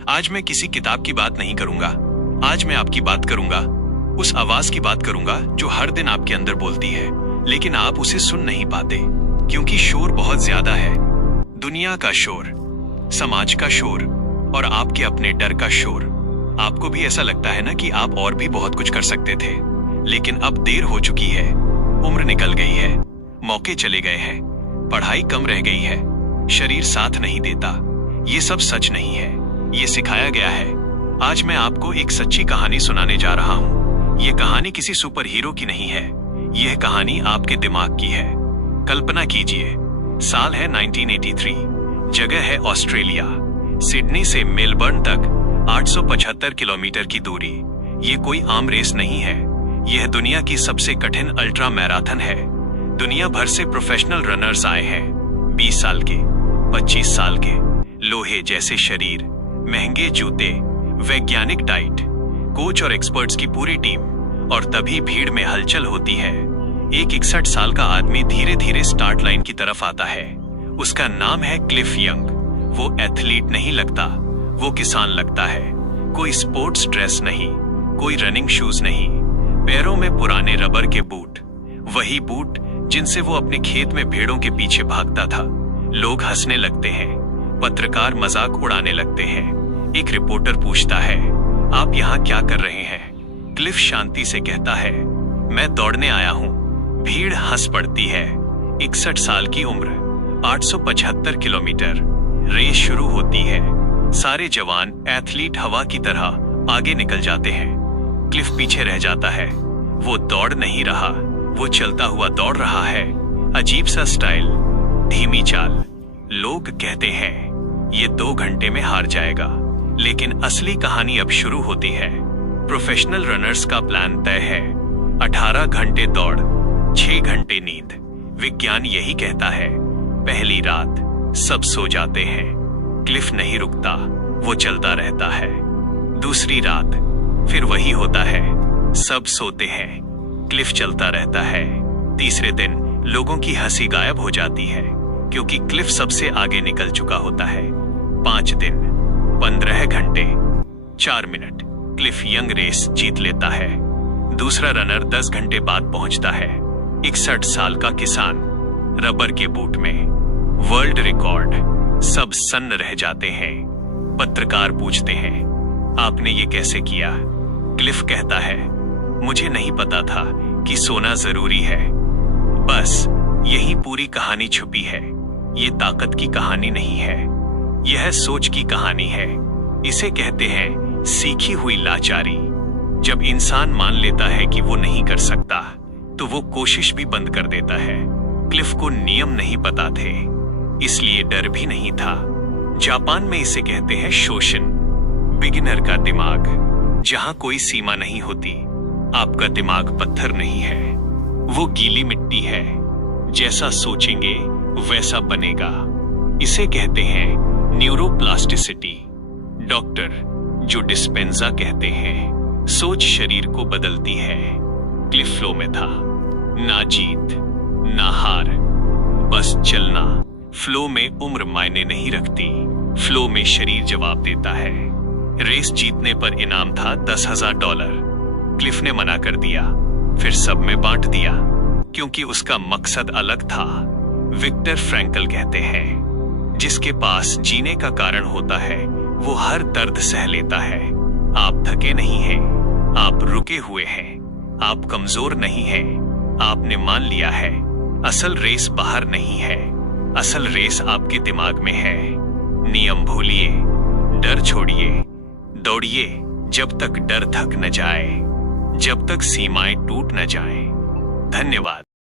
आज मैं किसी किताब की बात नहीं करूंगा। आज मैं आपकी बात करूंगा, उस आवाज की बात करूंगा जो हर दिन आपके अंदर बोलती है, लेकिन आप उसे सुन नहीं पाते क्योंकि शोर बहुत ज्यादा है। दुनिया का शोर, समाज का शोर और आपके अपने डर का शोर। आपको भी ऐसा लगता है ना कि आप और भी बहुत कुछ कर सकते थे, लेकिन अब देर हो चुकी है, उम्र निकल गई है, मौके चले गए हैं, पढ़ाई कम रह गई है, शरीर साथ नहीं देता। ये सब सच नहीं है, ये सिखाया गया है। आज मैं आपको एक सच्ची कहानी सुनाने जा रहा हूँ। ये कहानी किसी सुपर हीरो की नहीं है, यह कहानी आपके दिमाग की है। कल्पना कीजिए, साल है 1983, जगह है ऑस्ट्रेलिया। सिडनी से मेलबर्न तक 875 किलोमीटर की दूरी। ये कोई आम रेस नहीं है, यह दुनिया की सबसे कठिन अल्ट्रा मैराथन है। दुनिया भर से प्रोफेशनल रनर्स आए हैं, 20 साल के, 25 साल के, लोहे जैसे शरीर, महंगे जूते, वैज्ञानिक डाइट, कोच और एक्सपर्ट्स की पूरी टीम। और तभी भीड़ में हलचल होती है। एक 61 साल का आदमी धीरे धीरे स्टार्ट लाइन की तरफ आता है। उसका नाम है क्लिफ यंग। वो एथलीट नहीं लगता, वो किसान लगता है। कोई स्पोर्ट्स ड्रेस नहीं, कोई रनिंग शूज नहीं, पैरों में पुराने रबर के बूट, वही बूट जिनसे वो अपने खेत में भेड़ों के पीछे भागता था। लोग हंसने लगते हैं, पत्रकार मजाक उड़ाने लगते हैं। एक रिपोर्टर पूछता है, आप यहाँ क्या कर रहे हैं? क्लिफ शांति से कहता है, मैं दौड़ने आया हूँ। भीड़ हंस पड़ती है। 61 साल की उम्र, 875 किलोमीटर। रेस शुरू होती है। सारे जवान एथलीट हवा की तरह आगे निकल जाते हैं। क्लिफ पीछे रह जाता है। वो दौड़ नहीं रहा, वो चलता हुआ दौड़ रहा है। अजीब सा स्टाइल, धीमी चाल। लोग कहते हैं ये 2 घंटे में हार जाएगा, लेकिन असली कहानी अब शुरू होती है। प्रोफेशनल रनर्स का प्लान तय है। 18 घंटे दौड़, 6 घंटे नींद। विज्ञान यही कहता है। पहली रात सब सो जाते हैं, क्लिफ नहीं रुकता, वो चलता रहता है। दूसरी रात फिर वही होता है, सब सोते हैं, क्लिफ चलता रहता है। तीसरे दिन लोगों की हंसी गायब हो जाती है क्योंकि क्लिफ सबसे आगे निकल चुका होता है। 5 दिन, 15 घंटे, 4 मिनट, क्लिफ यंग रेस जीत लेता है। दूसरा रनर 10 घंटे बाद पहुंचता है। 61 साल का किसान, रबर के बूट में, वर्ल्ड रिकॉर्ड। सब सन्न रह जाते हैं। पत्रकार पूछते हैं, आपने ये कैसे किया? क्लिफ कहता है, मुझे नहीं पता था कि सोना जरूरी है। बस यही पूरी कहानी छुपी है। ये ताकत की कहानी नहीं है, यह सोच की कहानी है। इसे कहते हैं सीखी हुई लाचारी। जब इंसान मान लेता है कि वो नहीं कर सकता, तो वो कोशिश भी बंद कर देता है। क्लिफ को नियम नहीं पता थे, इसलिए डर भी नहीं था। जापान में इसे कहते हैं शोशिन, बिगिनर का दिमाग। जहां कोई सीमा नहीं होती। आपका दिमाग पत्थर नहीं है, वो गीली मिट्टी है। जैसा सोचेंगे वैसा बनेगा। इसे कहते हैं न्यूरोप्लास्टिसिटी। डॉक्टर जो डिस्पेंजा कहते हैं, सोच शरीर को बदलती है। क्लिफ फ्लो में था, ना जीत ना हार, बस चलना। फ्लो में उम्र मायने नहीं रखती, फ्लो में शरीर जवाब देता है। रेस जीतने पर इनाम था $10,000। क्लिफ ने मना कर दिया, फिर सब में बांट दिया क्योंकि उसका मकसद अलग था। विक्टर फ्रैंकल कहते हैं, जिसके पास जीने का कारण होता है वो हर दर्द सह लेता है। आप थके नहीं हैं, आप रुके हुए हैं, आप कमजोर नहीं हैं, आपने मान लिया है असल रेस बाहर नहीं है, असल रेस आपके दिमाग में है। नियम भूलिए, डर छोड़िए, दौड़िए जब तक डर थक न जाए, जब तक सीमाएं टूट न जाएं। धन्यवाद।